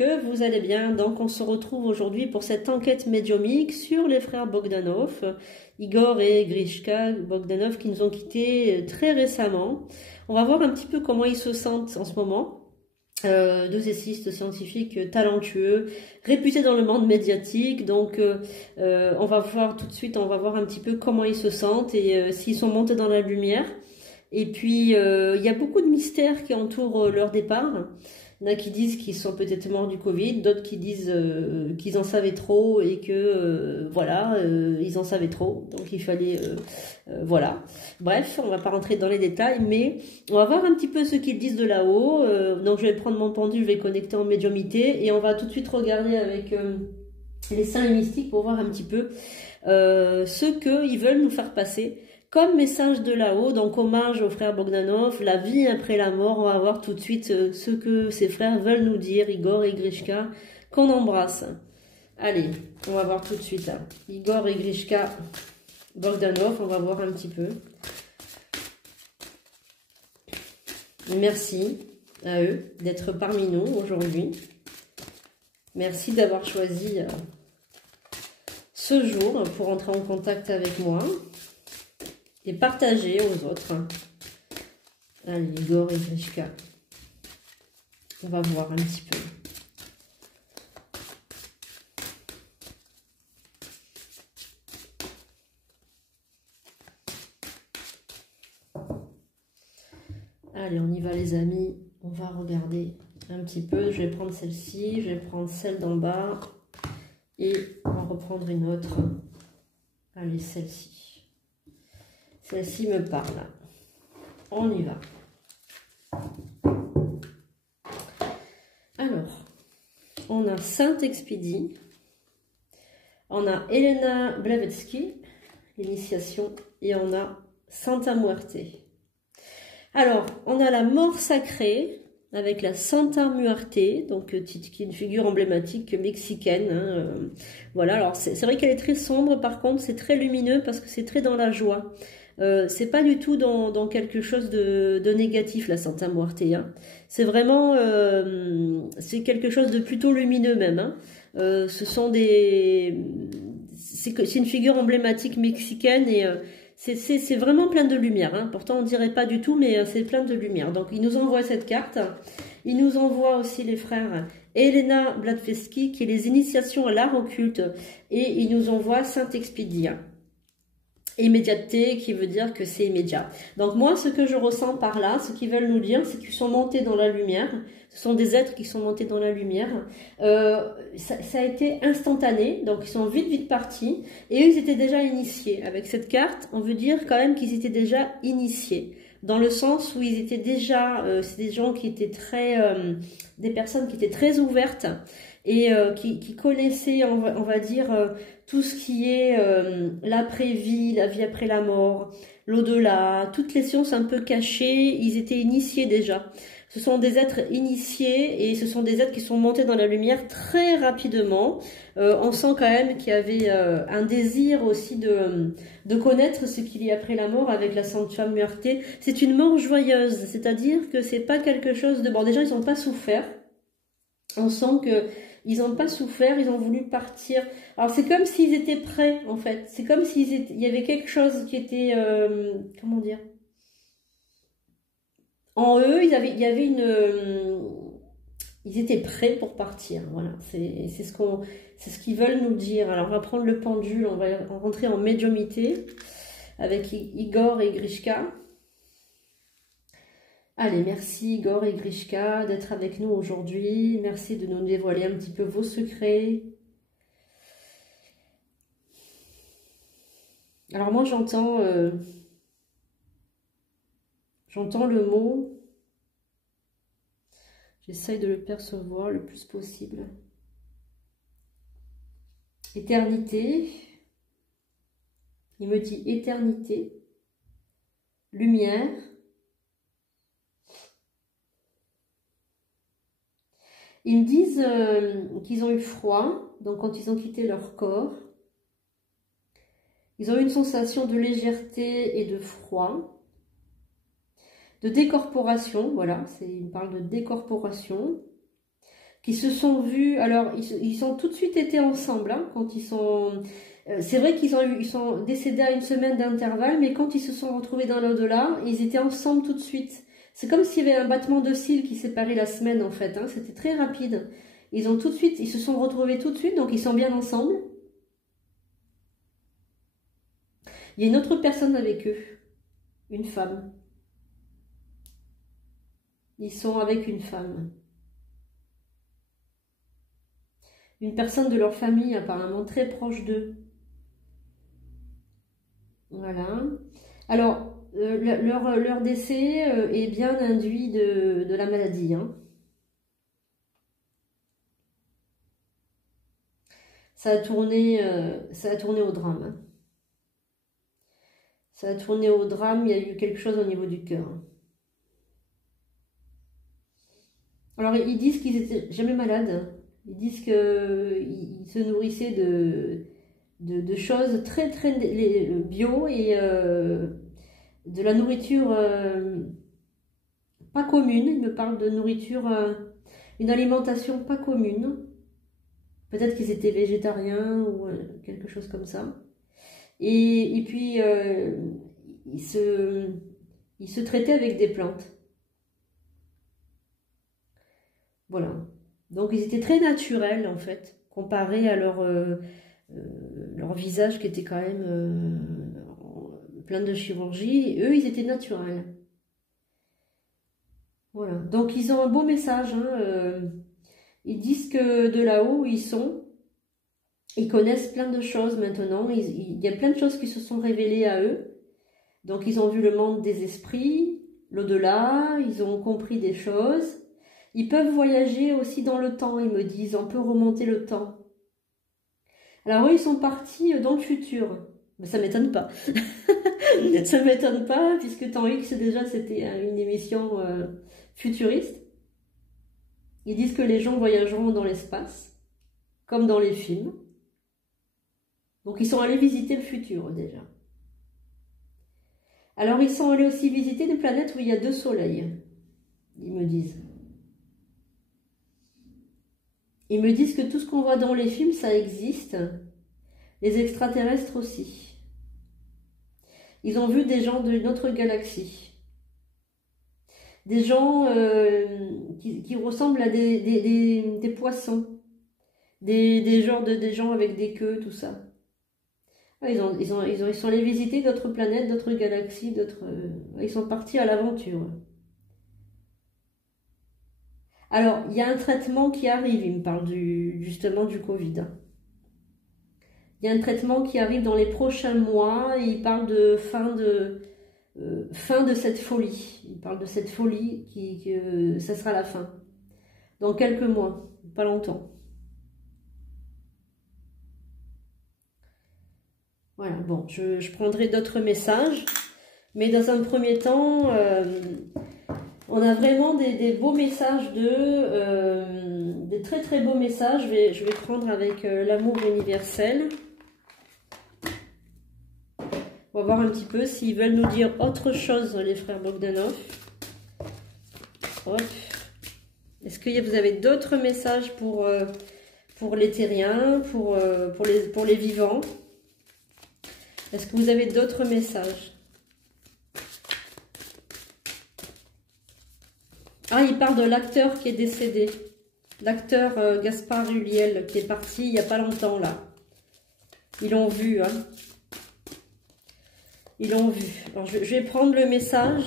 que vous allez bien. Donc on se retrouve aujourd'hui pour cette enquête médiumique sur les frères Bogdanov, Igor et Grishka Bogdanov, qui nous ont quittés très récemment. On va voir un petit peu comment ils se sentent en ce moment. Deux essayistes scientifiques talentueux, réputés dans le monde médiatique. Donc on va voir tout de suite, on va voir un petit peu comment ils se sentent et s'ils sont montés dans la lumière. Et puis il y a beaucoup de mystères qui entourent leur départ. Il y en a qui disent qu'ils sont peut-être morts du Covid, d'autres qui disent qu'ils en savaient trop et que voilà, ils en savaient trop, donc il fallait voilà. Bref, on va pas rentrer dans les détails, mais on va voir un petit peu ce qu'ils disent de là-haut. Donc je vais prendre mon pendule, je vais connecter en médiumité et on va tout de suite regarder avec les saints et mystiques pour voir un petit peu ce qu'ils veulent nous faire passer comme message de là-haut. Donc hommage aux frères Bogdanov, la vie après la mort. On va voir tout de suite ce que ces frères veulent nous dire, Igor et Grishka, qu'on embrasse. Allez, on va voir tout de suite. Hein. Igor et Grishka Bogdanov, on va voir un petit peu. Merci à eux d'être parmi nous aujourd'hui. Merci d'avoir choisi ce jour pour entrer en contact avec moi et partager aux autres. Allez, Igor et Grishka. On va voir un petit peu. Allez, on y va les amis. On va regarder un petit peu. Je vais prendre celle-ci, je vais prendre celle d'en bas et on va reprendre une autre. Allez, celle-ci. Celle-ci me parle. On y va. Alors, on a Saint-Expédie. On a Elena Blavatsky, l'initiation. Et on a Santa Muerte. Alors, on a la mort sacrée avec la Santa Muerte, donc qui est une figure emblématique mexicaine. Hein, voilà, alors c'est vrai qu'elle est très sombre, par contre, c'est très lumineux parce que c'est très dans la joie. C'est pas du tout dans quelque chose de négatif, la Santa Muerte. Hein. C'est vraiment c'est quelque chose de plutôt lumineux même. Hein. Ce sont des c'est une figure emblématique mexicaine et c'est vraiment plein de lumière. Hein. Pourtant on dirait pas du tout, mais c'est plein de lumière. Donc il nous envoie cette carte. Il nous envoie aussi les frères Elena Blavatsky qui est les initiations à l'art occulte et il nous envoie Saint-Expédie. Immédiateté qui veut dire que c'est immédiat. Donc moi ce que je ressens par là, ce qu'ils veulent nous dire, c'est qu'ils sont montés dans la lumière. Ce sont des êtres qui sont montés dans la lumière. Ça a été instantané, donc ils sont vite partis. Et eux ils étaient déjà initiés. Avec cette carte, on veut dire quand même qu'ils étaient déjà initiés. Dans le sens où ils étaient déjà, c'est des gens qui étaient très, des personnes qui étaient très ouvertes et qui connaissaient, on va dire, tout ce qui est l'après-vie, la vie après la mort, l'au-delà, toutes les sciences un peu cachées, ils étaient initiés déjà. Ce sont des êtres initiés et ce sont des êtres qui sont montés dans la lumière très rapidement. On sent quand même qu'il y avait un désir aussi de connaître ce qu'il y a après la mort avec la Santa Muerte. C'est une mort joyeuse, c'est-à-dire que c'est pas quelque chose de... Bon, déjà, ils n'ont pas souffert. On sent que ils n'ont pas souffert, ils ont voulu partir. Alors, c'est comme s'ils étaient prêts, en fait. C'est comme s'il y avait quelque chose qui était... comment dire ? En eux, il y avait une... ils étaient prêts pour partir. Voilà, c'est ce qu'ils veulent nous dire. Alors, on va prendre le pendule, on va rentrer en médiumité avec Igor et Grishka. Allez, merci Igor et Grishka d'être avec nous aujourd'hui. Merci de nous dévoiler un petit peu vos secrets. Alors moi, j'entends le mot, j'essaye de le percevoir le plus possible. Éternité, il me dit éternité, lumière. Ils me disent qu'ils ont eu froid, donc quand ils ont quitté leur corps, ils ont eu une sensation de légèreté et de froid, de décorporation, voilà, il me parle de décorporation, qui se sont vus. Alors, ils ont tout de suite été ensemble, hein, quand ils sont... c'est vrai ils sont décédés à une semaine d'intervalle, mais quand ils se sont retrouvés dans l'au-delà, ils étaient ensemble tout de suite. C'est comme s'il y avait un battement de cils qui séparait la semaine, en fait, hein, c'était très rapide. Ils se sont retrouvés tout de suite, donc ils sont bien ensemble. Il y a une autre personne avec eux, une femme. Ils sont avec une femme. Une personne de leur famille, apparemment très proche d'eux. Voilà. Alors, leur décès est bien induit de la maladie, hein. Ça a tourné au drame, hein. Ça a tourné au drame, il y a eu quelque chose au niveau du cœur. Alors, ils disent qu'ils étaient jamais malades. Ils disent qu'ils se nourrissaient de choses très très bio et de la nourriture pas commune. Ils me parlent de nourriture, une alimentation pas commune. Peut-être qu'ils étaient végétariens ou quelque chose comme ça. Et puis, ils se traitaient avec des plantes. Voilà. Donc, ils étaient très naturels, en fait, comparé à leur visage qui était quand même plein de chirurgie. Et eux, ils étaient naturels. Voilà. Donc, ils ont un beau message, hein. Ils disent que de là-haut où ils sont, ils connaissent plein de choses maintenant. Il y a plein de choses qui se sont révélées à eux. Donc, ils ont vu le monde des esprits, l'au-delà, ils ont compris des choses. Ils peuvent voyager aussi dans le temps, ils me disent. On peut remonter le temps. Alors, eux, ils sont partis dans le futur. Mais ça ne m'étonne pas. Ça ne m'étonne pas, puisque Temps X, déjà, c'était une émission futuriste. Ils disent que les gens voyageront dans l'espace, comme dans les films. Donc, ils sont allés visiter le futur, déjà. Alors, ils sont allés aussi visiter des planètes où il y a 2 soleils, ils me disent. Ils me disent que tout ce qu'on voit dans les films, ça existe. Les extraterrestres aussi. Ils ont vu des gens d'une autre galaxie. Des gens qui ressemblent à des poissons. Des gens avec des queues, tout ça. Ils sont allés visiter d'autres planètes, d'autres galaxies, ils sont partis à l'aventure. Alors, il y a un traitement qui arrive, il me parle justement du Covid. Il y a un traitement qui arrive dans les prochains mois, et il parle de fin de cette folie. Il parle de cette folie ça sera la fin. Dans quelques mois, pas longtemps. Voilà, bon, je prendrai d'autres messages, mais dans un premier temps, on a vraiment des beaux messages des très très beaux messages. Je vais prendre avec l'amour universel. On va voir un petit peu s'ils veulent nous dire autre chose, les frères Bogdanov. Est-ce que vous avez d'autres messages pour les terriens, pour les vivants? Est-ce que vous avez d'autres messages? Ah, il parle de l'acteur qui est décédé. L'acteur Gaspard Ulliel qui est parti il n'y a pas longtemps, là. Ils l'ont vu, hein. Ils l'ont vu. Alors, je vais prendre le message.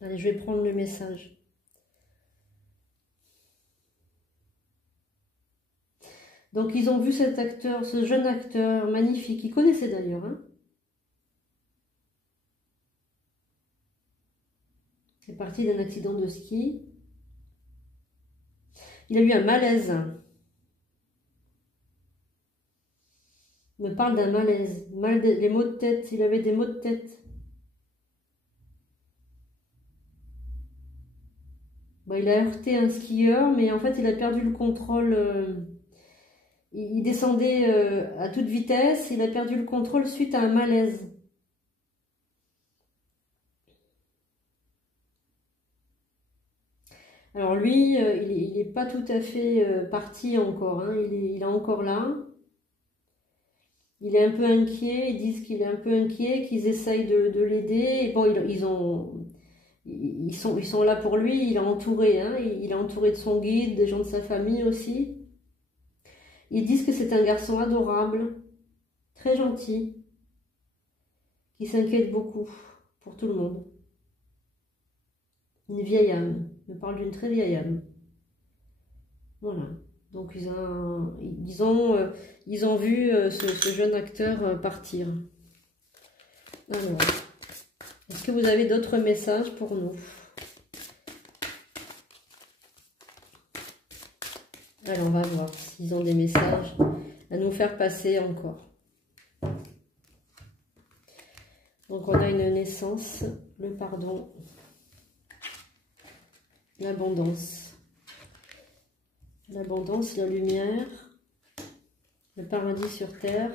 Allez, je vais prendre le message. Donc, ils ont vu cet acteur, ce jeune acteur magnifique. Ils connaissaient d'ailleurs, hein. Il est parti d'un accident de ski. Il a eu un malaise. Il me parle d'un malaise. Les maux de tête. Il avait des maux de tête. Bon, il a heurté un skieur, mais en fait, il a perdu le contrôle. Il descendait à toute vitesse. Il a perdu le contrôle suite à un malaise. Alors lui, il n'est pas tout à fait parti encore, hein. Il est encore là. Il est un peu inquiet, ils disent qu'il est un peu inquiet, qu'ils essayent de l'aider. Et bon, ils sont là pour lui, il est entouré, hein. Il est entouré de son guide, des gens de sa famille aussi. Ils disent que c'est un garçon adorable, très gentil, qui s'inquiète beaucoup pour tout le monde. Une vieille âme, on parle d'une très vieille âme. Voilà. Donc ils ont vu ce jeune acteur partir. Alors, est-ce que vous avez d'autres messages pour nous? Alors on va voir s'ils ont des messages à nous faire passer encore. Donc on a une naissance, le pardon, l'abondance. L'abondance, la lumière, le paradis sur terre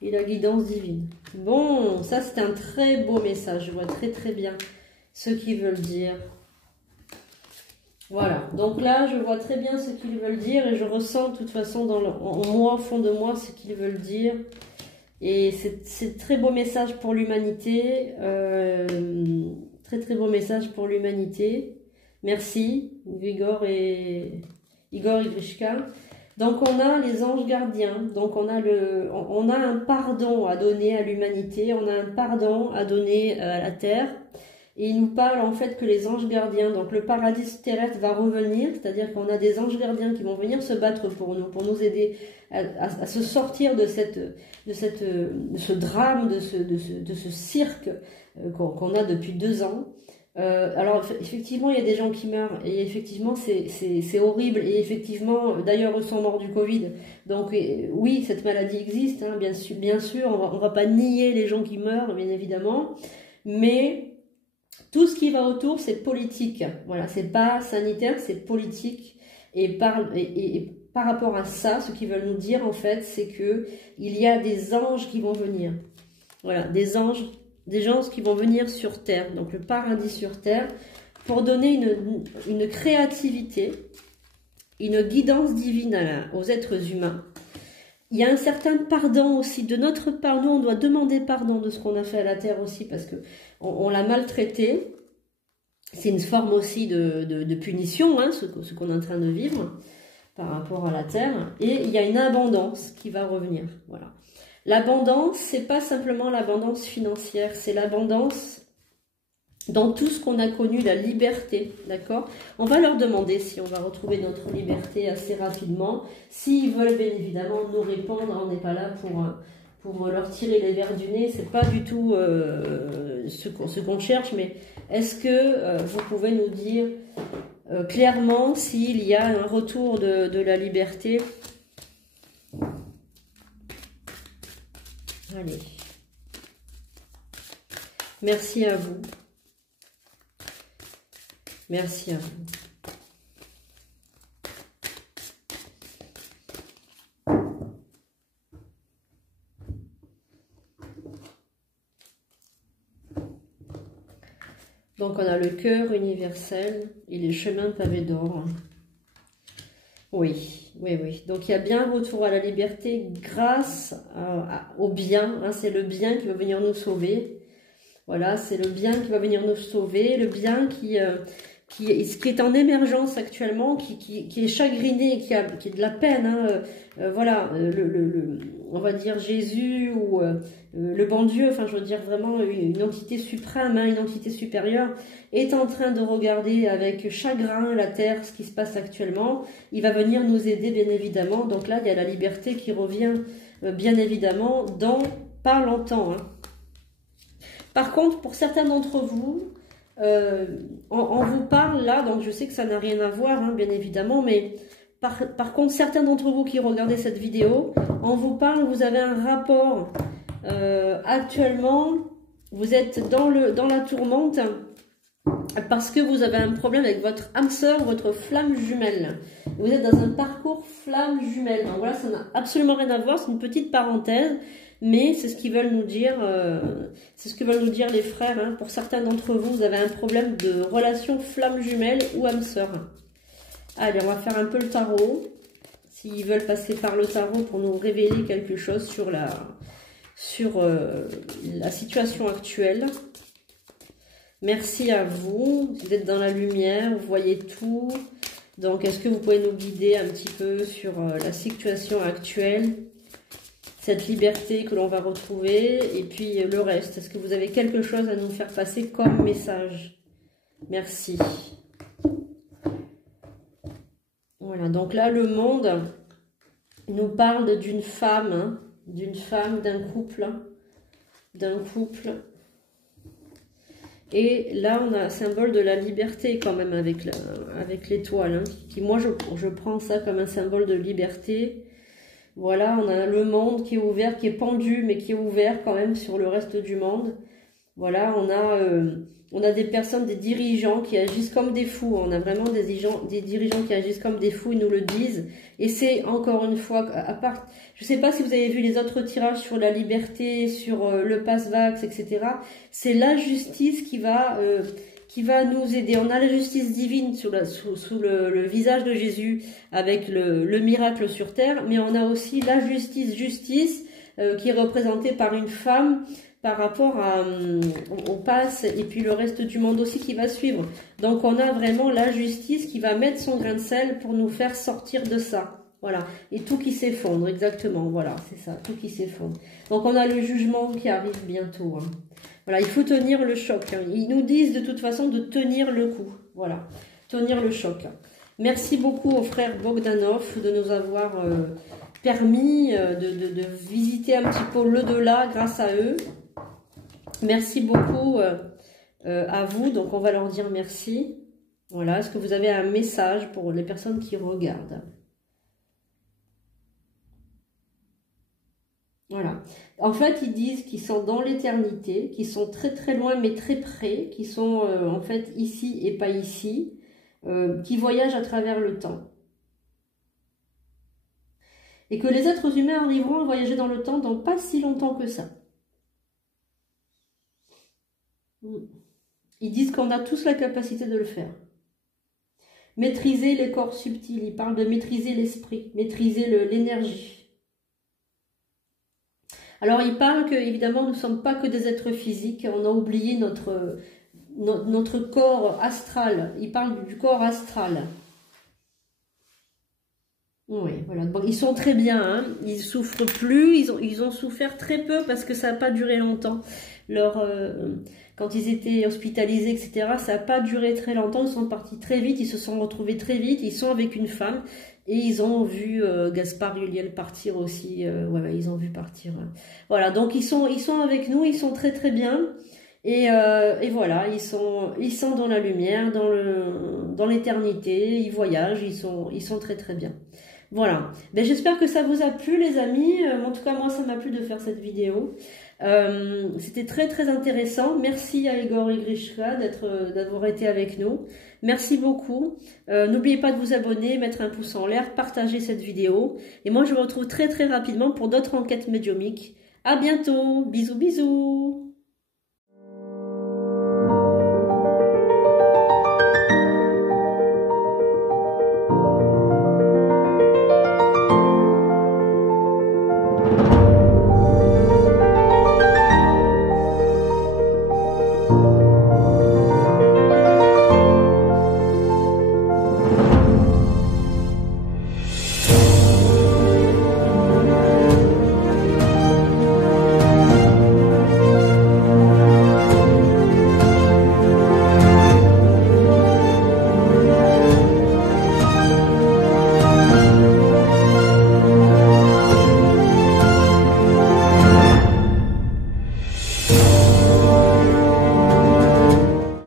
et la guidance divine. Bon, ça c'est un très beau message. Je vois très très bien ce qu'ils veulent dire. Voilà, donc là je vois très bien ce qu'ils veulent dire et je ressens de toute façon en moi, au fond de moi, ce qu'ils veulent dire. Et c'est très beau message pour l'humanité. Très très beau message pour l'humanité. Merci, Igor et Grishka. Donc on a les anges gardiens, donc on a un pardon à donner à l'humanité, on a un pardon à donner à la terre, et il nous parle en fait que les anges gardiens, donc le paradis terrestre va revenir, c'est-à-dire qu'on a des anges gardiens qui vont venir se battre pour nous aider à se sortir de ce drame, de ce cirque qu'on a depuis 2 ans. Alors effectivement il y a des gens qui meurent et effectivement c'est horrible et effectivement d'ailleurs eux sont morts du Covid, donc oui cette maladie existe, hein, bien sûr on va pas nier les gens qui meurent bien évidemment, mais tout ce qui va autour c'est politique, voilà, c'est pas sanitaire, c'est politique et par rapport à ça ce qu'ils veulent nous dire en fait c'est que il y a des anges qui vont venir, voilà, des anges qui vont venir sur terre, donc le paradis sur terre, pour donner une créativité, une guidance divine aux êtres humains. Il y a un certain pardon aussi de notre part. Nous, on doit demander pardon de ce qu'on a fait à la terre aussi, parce que on l'a maltraité. C'est une forme aussi de punition, hein, ce qu'on est en train de vivre par rapport à la terre. Et il y a une abondance qui va revenir, voilà. L'abondance, c'est pas simplement l'abondance financière, c'est l'abondance dans tout ce qu'on a connu, la liberté, d'accord? On va leur demander si on va retrouver notre liberté assez rapidement. S'ils veulent bien évidemment nous répondre, on n'est pas là pour leur tirer les verres du nez, c'est pas du tout ce qu'on cherche, mais est-ce que vous pouvez nous dire clairement s'il y a un retour de la liberté? Allez, merci à vous. Merci à vous. Donc on a le cœur universel et les chemins pavés d'or. Oui, oui, oui. Donc il y a bien un retour à la liberté grâce au bien. Hein, c'est le bien qui va venir nous sauver. Voilà, c'est le bien qui va venir nous sauver. Le bien qui est en émergence actuellement, qui est chagriné, qui est de la peine. Hein, voilà, on va dire Jésus ou le bon Dieu, enfin je veux dire vraiment une entité suprême, hein, une entité supérieure, est en train de regarder avec chagrin la terre, ce qui se passe actuellement. Il va venir nous aider bien évidemment. Donc là il y a la liberté qui revient bien évidemment dans pas longtemps. Hein. Par contre pour certains d'entre vous, on vous parle là, donc je sais que ça n'a rien à voir hein, bien évidemment, mais par contre certains d'entre vous qui regardez cette vidéo, on vous parle, vous avez un rapport actuellement, vous êtes dans la tourmente parce que vous avez un problème avec votre âme sœur, votre flamme jumelle. Vous êtes dans un parcours flamme jumelle. Donc voilà, ça n'a absolument rien à voir, c'est une petite parenthèse. mais c'est ce qu'ils veulent nous dire, les frères. Hein. Pour certains d'entre vous, vous avez un problème de relation flamme jumelle ou âme sœur. Allez, on va faire un peu le tarot. S'ils veulent passer par le tarot pour nous révéler quelque chose sur la situation actuelle. Merci à vous. Vous êtes dans la lumière, vous voyez tout. Donc, est-ce que vous pouvez nous guider un petit peu sur la situation actuelle, cette liberté que l'on va retrouver, et puis le reste. Est-ce que vous avez quelque chose à nous faire passer comme message? Merci. Voilà, donc là, le monde nous parle d'une femme, hein, d'un couple, Et là, on a un symbole de la liberté quand même avec l'étoile. Hein, qui, moi, je prends ça comme un symbole de liberté. Voilà, on a le monde qui est ouvert, qui est pendu, mais qui est ouvert quand même sur le reste du monde. Voilà, on a des personnes, des dirigeants qui agissent comme des fous. On a vraiment des dirigeants qui agissent comme des fous, ils nous le disent. Et c'est encore une fois, à part, je ne sais pas si vous avez vu les autres tirages sur la liberté, sur le pass-vax, etc. C'est la justice qui va nous aider. On a la justice divine sous le visage de Jésus avec le miracle sur terre, mais on a aussi la justice qui est représentée par une femme par rapport au pass et puis le reste du monde aussi qui va suivre. Donc on a vraiment la justice qui va mettre son grain de sel pour nous faire sortir de ça. Voilà, et tout qui s'effondre, exactement, voilà, c'est ça, tout qui s'effondre. Donc on a le jugement qui arrive bientôt. Hein. Voilà, il faut tenir le choc. Hein. Ils nous disent de toute façon de tenir le coup. Voilà, tenir le choc. Merci beaucoup aux frères Bogdanov de nous avoir permis de visiter un petit peu l'au-delà grâce à eux. Merci beaucoup à vous. Donc on va leur dire merci. Voilà, est-ce que vous avez un message pour les personnes qui regardent? Voilà. En fait, ils disent qu'ils sont dans l'éternité, qu'ils sont très très loin mais très près, qu'ils sont en fait ici et pas ici, qui voyagent à travers le temps. Et que les êtres humains arriveront à voyager dans le temps dans pas si longtemps que ça. Ils disent qu'on a tous la capacité de le faire. Maîtriser les corps subtils, ils parlent de maîtriser l'esprit, maîtriser l'énergie. Alors, il parle que, évidemment, nous ne sommes pas que des êtres physiques. On a oublié notre corps astral. Il parle du corps astral. Oui, voilà. Bon, ils sont très bien. Hein. Ils ne souffrent plus. Ils ont souffert très peu parce que ça n'a pas duré longtemps. Quand ils étaient hospitalisés, etc., ça n'a pas duré très longtemps. Ils sont partis très vite. Ils se sont retrouvés très vite. Ils sont avec une femme. Et ils ont vu Gaspard Ulliel partir aussi. Ouais, ils ont vu partir. Voilà, donc ils sont avec nous, ils sont très très bien. Et voilà, ils sont dans la lumière, dans l'éternité, ils voyagent, ils sont très très bien. Voilà, ben, j'espère que ça vous a plu les amis. En tout cas, moi ça m'a plu de faire cette vidéo. C'était très très intéressant. Merci à Igor Igrishka d'avoir été avec nous. Merci beaucoup. N'oubliez pas de vous abonner, mettre un pouce en l'air, partager cette vidéo. Et moi je vous retrouve très très rapidement pour d'autres enquêtes médiumiques. À bientôt. Bisous bisous.